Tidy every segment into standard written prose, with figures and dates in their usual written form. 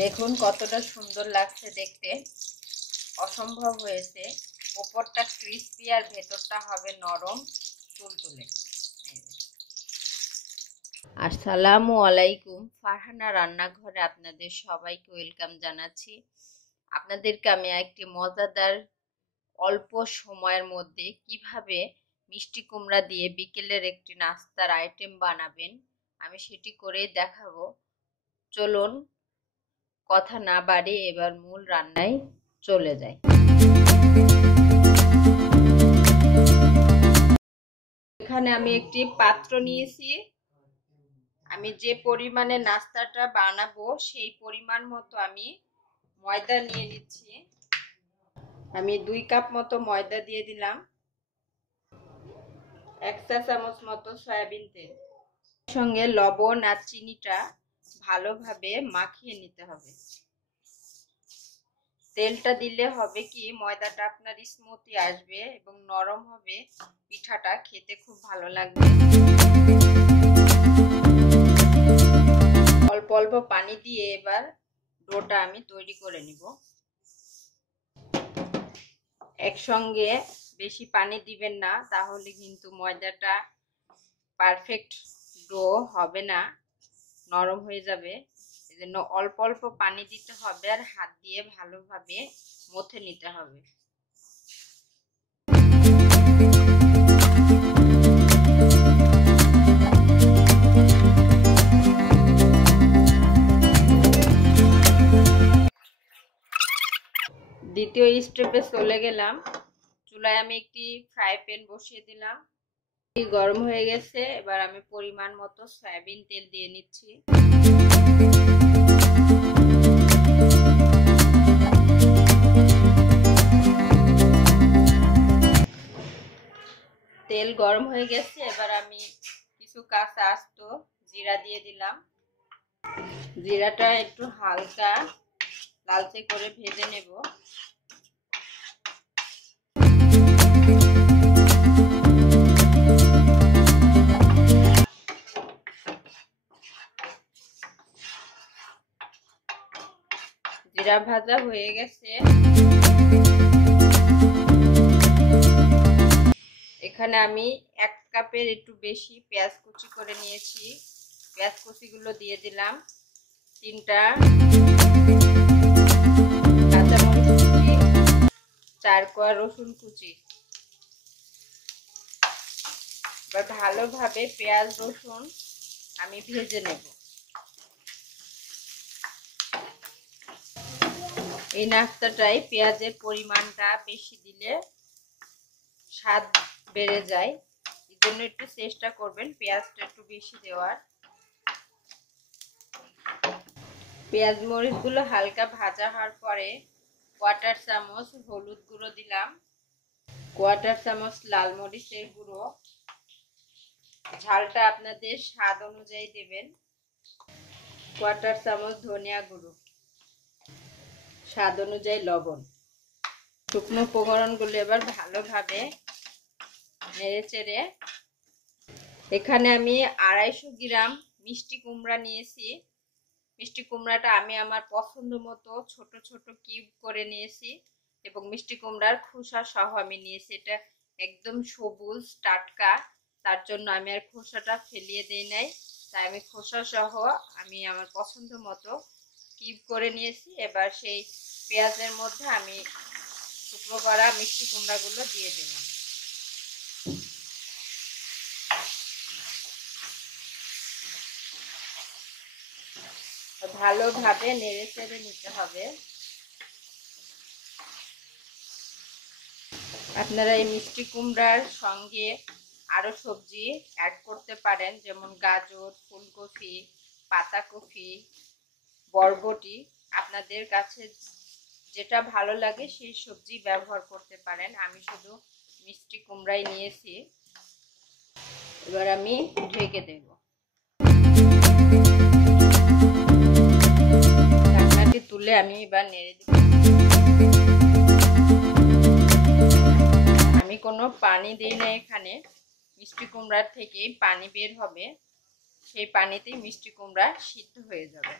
দেখুন কতটা সুন্দর লাগছে দেখতে, অসম্ভব হয়েছে। উপরটা ক্রিস্পি আর ভেতরটা হবে নরম তুলতুলে। আসসালামু আলাইকুম, ফারহানা রান্নাঘরে আপনাদের সবাইকে ওয়েলকাম জানাচ্ছি। আপনাদেরকে আমি একটি মজাদার অল্প সময়ের মধ্যে কিভাবে মিষ্টি কুমড়া দিয়ে বিকেলের একটি নাস্তার আইটেম বানাবেন আমি সেটি করে দেখাবো। চলুন কথা না বাড়িয়ে এবার মূল রান্নায় চলে যাই। এখানে আমি একটি পাত্র নিয়েছি। আমি যে পরিমাণে নাস্তাটা বানাবো সেই পরিমাণ মতো আমি ময়দা নিয়ে নিচ্ছি। আমি 2 কাপ মতো ময়দা দিয়ে দিলাম। 1 চা চামচ মতো সয়াবিন তেল, সঙ্গে লবণ আর চিনিটা ভালোভাবে মাখিয়ে নিতে হবে। তেলটা দিলে হবে কি ময়দাটা আপনার স্মুথি আসবে এবং নরম হবে, পিঠাটা খেতে খুব ভালো লাগবে। অল্প অল্প পানি দিয়ে এবার ডোটা আমি তৈরি করে নিব। একসঙ্গে বেশি পানি দিবেন না, তাহলে কিন্তু ময়দাটা পারফেক্ট ডো হবে না, নরম হয়ে যাবে। এজন্য অল্প অল্প পানি দিতে হবে আর হাত দিয়ে ভালোভাবে মথে নিতে হবে। দ্বিতীয় স্টেপে চলে গেলাম। চুলায় আমি একটি ফ্রাই প্যান বসিয়ে দিলাম। গরম হয়ে গেছে, এবার আমি পরিমাণ মতো সয়াবিন তেল দিয়ে নিচ্ছি। তেল গরম হয়ে গেছে, এবার আমি কিছু কাঁচা আস্ত জিরা দিয়ে দিলাম। জিরাটা একটু হালকা লালচে করে ভেজে নেব। জিরা ভাজা হয়ে গেছে। এখানে আমি 1 কাপের একটু বেশি পেঁয়াজ কুচি করে নিয়েছি। পেঁয়াজ কুচিগুলো দিয়ে দিলাম। 3টা কাঁচামরিচ কুচি, 4 কোয়া রসুন কুচি। এবার ভালোভাবে পেঁয়াজ রসুন আমি ভেজে নেব। এই নাস্তাটায় পেঁয়াজের পরিমাণটা বেশি দিলে স্বাদ বেড়ে যায়, এই জন্য একটু চেষ্টা করবেন পেঁয়াজটা একটু বেশি দেওয়ার। পেঁয়াজ মরিচগুলো হালকা ভাজা হওয়ার পরে 1/4 চামচ হলুদ গুঁড়ো দিলাম, 1/4 চামচ লাল মরিচের গুঁড়ো, ঝালটা আপনাদের স্বাদ অনুযায়ী দেবেন, 1/4 চামচ ধনিয়া গুঁড়ো, স্বাদ অনুযায়ী লবণ। শুকনো উপকরণগুলো এবার ভালোভাবে নেড়ে চেড়ে, এখানে আমি 250 গ্রাম মিষ্টি কুমড়া নিয়েছি। মিষ্টি কুমড়াটা আমি আমার পছন্দ মতো ছোট ছোট কিউব করে নিয়েছি এবং মিষ্টি কুমড়ার খোসা সহ আমি নিয়েছি। এটা একদম সবুজ টাটকা, তার জন্য আমি আর খোসাটা ফেলিয়ে দিই নাই, তাই আমি খোসা সহ আমি আমার পছন্দ মতো কিউব করে নিয়েছি। এবার সেই পেঁয়াজের মধ্যে আমি টুকরো করা মিষ্টি কুমড়াগুলো দিয়ে দিলাম। ভালোভাবে নেড়ে চেড়ে নিতে হবে। আপনারা এই মিষ্টি কুমড়ার সঙ্গে আরো সবজি অ্যাড করতে পারেন, যেমন গাজর, ফুলকপি, পাতাকপি, বরবটি। আপনাদের কাছে যেটা ভালো লাগে সেই সবজি ব্যবহার করতে পারেন। আমি শুধু মিষ্টি কুমড়াই নিয়েছি। এবার আমি ঢেকে দেব। ঢাকনাটি তুলে আমি এবার নেড়ে দেব। আমি কোনো পানি দিই না এখানে, মিষ্টি কুমড়ার থেকে পানি বের হবে, সেই পানিতেই মিষ্টি কুমড়া সিদ্ধ হয়ে যাবে।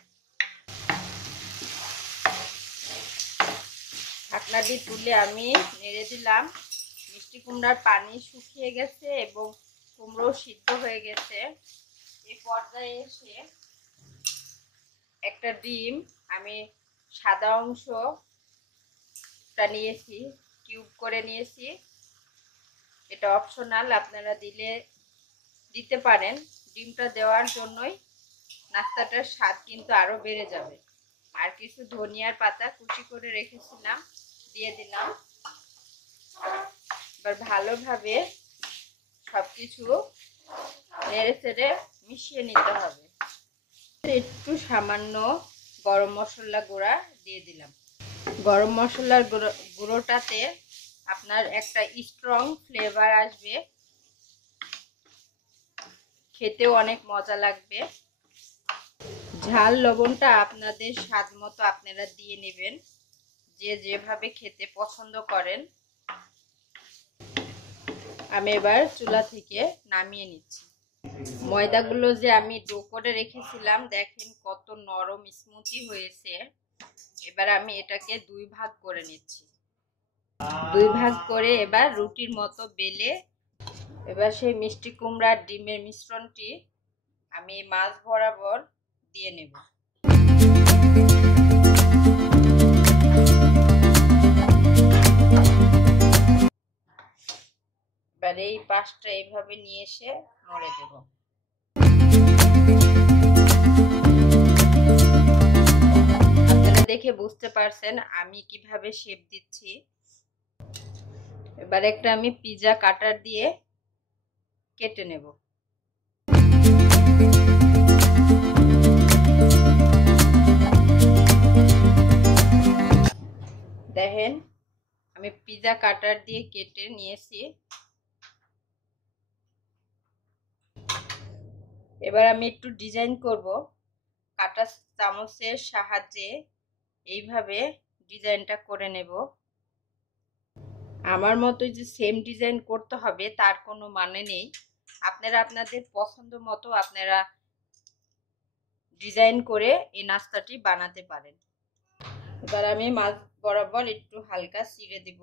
ঢাকনা দিয়ে তুলে আমি নেড়ে দিলাম। মিষ্টি কুমড়ার পানি শুকিয়ে গেছে এবং কুমড়ো সিদ্ধ হয়ে গেছে। এই পর্যায়ে এসে একটা ডিম আমি সাদা অংশটা নিয়েছি, কিউব করে নিয়েছি। এটা অপশনাল, আপনারা দিতে পারেন। ডিমটা দেওয়ার জন্যই নাস্তাটার স্বাদ কিন্তু আরো বেড়ে যাবে। আর কিছু ধনিয়ার পাতা কুচি করে রেখেছিলাম, দিয়ে দিলাম। এবার ভালোভাবে সবকিছু নেড়ে চেড়ে মিশিয়ে নিতে হবে। একটু সামান্য গরম মশলা গুঁড়া দিয়ে দিলাম। গরম মশলার গুঁড়োটাতে আপনার একটা স্ট্রং ফ্লেভার আসবে, খেতেও অনেক মজা লাগবে। ঝাল লবণটা আপনাদের স্বাদ মতো আপনারা দিয়ে নেবেন, যে যেভাবে খেতে পছন্দ করেন। আমি এবার চুলা থেকে নামিয়ে নিচ্ছি। ময়দাগুলো যে আমি ডো করে রেখেছিলাম, দেখেন কত নরম স্মুথি হয়েছে। এবার আমি এটাকে 2 ভাগ করে নিচ্ছি। 2 ভাগ করে এবার রুটির মতো বেলে এবার সেই মিষ্টি কুমড়ার ডিমের মিশ্রণটি আমি মাছ বরাবর দিয়ে নেব। এবার এই পাশটা এইভাবে নিয়ে এসে মরে দেব। আপনারা দেখে বুঝতে পারছেন আমি কিভাবে শেপ দিচ্ছি। এবার একটা আমি পিৎজা কাটার দিয়ে কেটে নেব। দেখেন আমি পিৎজা কাটার দিয়ে কেটে নিয়েছি। এবার আমি একটু ডিজাইন করব। কাটা চামচের সাহায্যে এইভাবে ডিজাইনটা করে নেব। আমার মতো যে সেম ডিজাইন করতে হবে তার কোনো মানে নেই। আপনারা আপনাদের পছন্দ মতো আপনারা ডিজাইন করে এই নাস্তাটি বানাতে পারেন। এবার আমি মাছ বরাবর একটু হালকা চিড়ে দিব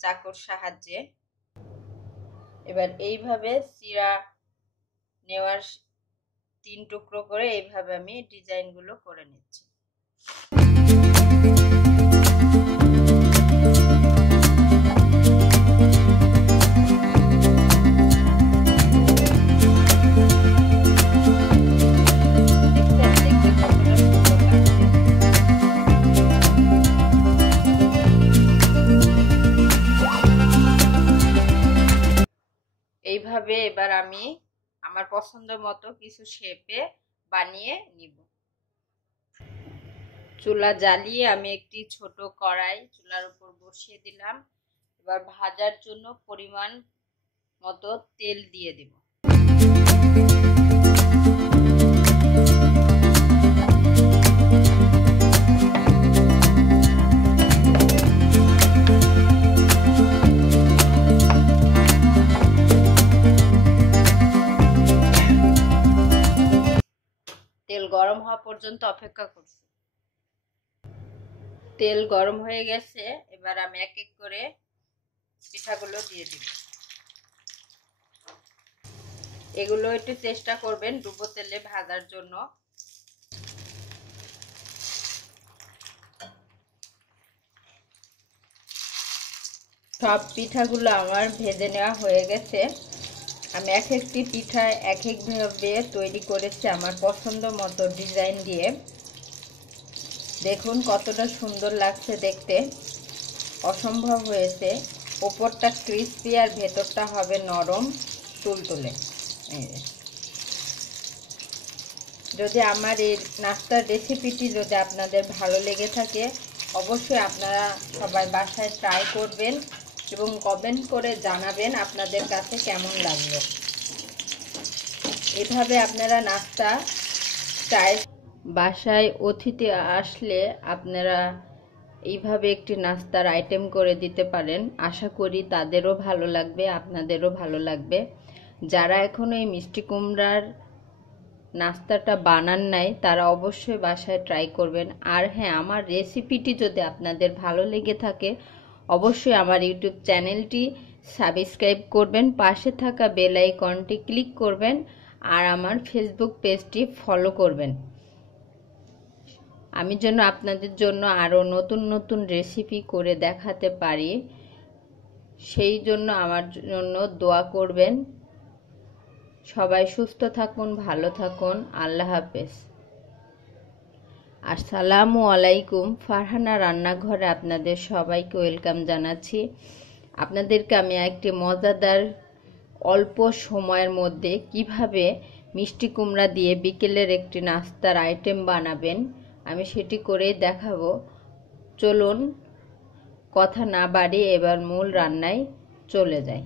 চাকুর সাহায্যে। এবার এইভাবে চিড়া নেওয়ার 3 টুকরো করে এইভাবে আমি ডিজাইনগুলো করে নিচ্ছি। এইভাবে এবার আমি আমার পছন্দ মতো কিছু শেপে বানিয়ে নিব। চুলা জ্বালিয়ে আমি একটি ছোট কড়াই চুলার উপর বসিয়ে দিলাম। এবার ভাজার জন্য পরিমাণ মতো তেল দিয়ে দিব। তেল গরম হওয়া পর্যন্ত অপেক্ষা করছি। তেল গরম হয়ে গেছে, এবার আমি এক এক করে পিঠাগুলো দিয়ে দিব। এগুলো একটু চেষ্টা করবেন ডুবো তেলে ভাজার জন্য। সব পিঠাগুলো আমার ভেজে নেওয়া হয়ে গেছে। আমি এক একটি পিঠা এক একভাবে তৈরি করেছি আমার পছন্দ মতো ডিজাইন দিয়ে। দেখুন কতটা সুন্দর লাগছে দেখতে, অসম্ভব হয়েছে। ওপরটা ক্রিস্পি আর ভেতরটা হবে নরম তুলতুলে। যদি আমার এই নাস্তার রেসিপিটি যদি আপনাদের ভালো লেগে থাকে, অবশ্যই আপনারা সবাই বাসায় ট্রাই করবেন এবং কমেন্ট করে জানাবেন আপনাদের কাছে কেমন লাগলো। এভাবে আপনারা নাস্তা ট্রাই, বাসায় অতিথি আসলে আপনারা এইভাবে একটি নাস্তার আইটেম করে দিতে পারেন। আশা করি তাদেরও ভালো লাগবে, আপনাদেরও ভালো লাগবে। যারা এখনো এই মিষ্টি কুমড়ার নাস্তাটা বানান নাই তারা অবশ্যই বাসায় ট্রাই করবেন। আর হ্যাঁ, আমার রেসিপিটি যদি আপনাদের ভালো লেগে থাকে অবশ্যই আমার ইউটিউব চ্যানেলটি সাবস্ক্রাইব করবেন, পাশে থাকা বেল আইকনটি ক্লিক করবেন আর আমার ফেসবুক পেজটি ফলো করবেন। আমি যেন আপনাদের জন্য আরও নতুন নতুন রেসিপি করে দেখাতে পারি, সেই জন্য আমার জন্য দোয়া করবেন। সবাই সুস্থ থাকুন, ভালো থাকুন। আল্লাহ হাফেজ। আসসালামু আলাইকুম। ফারহানা রান্নাঘরে আপনাদের সবাইকে ওয়েলকাম জানাচ্ছি। আপনাদেরকে আমি একটি মজাদার অল্প সময়ের মধ্যে কিভাবে মিষ্টি কুমড়া দিয়ে বিকেলের একটি নাস্তার আইটেম বানাবেন আমি সেটি করেই দেখাবো। চলুন কথা না বাড়িয়ে এবার মূল রান্নায় চলে যাই।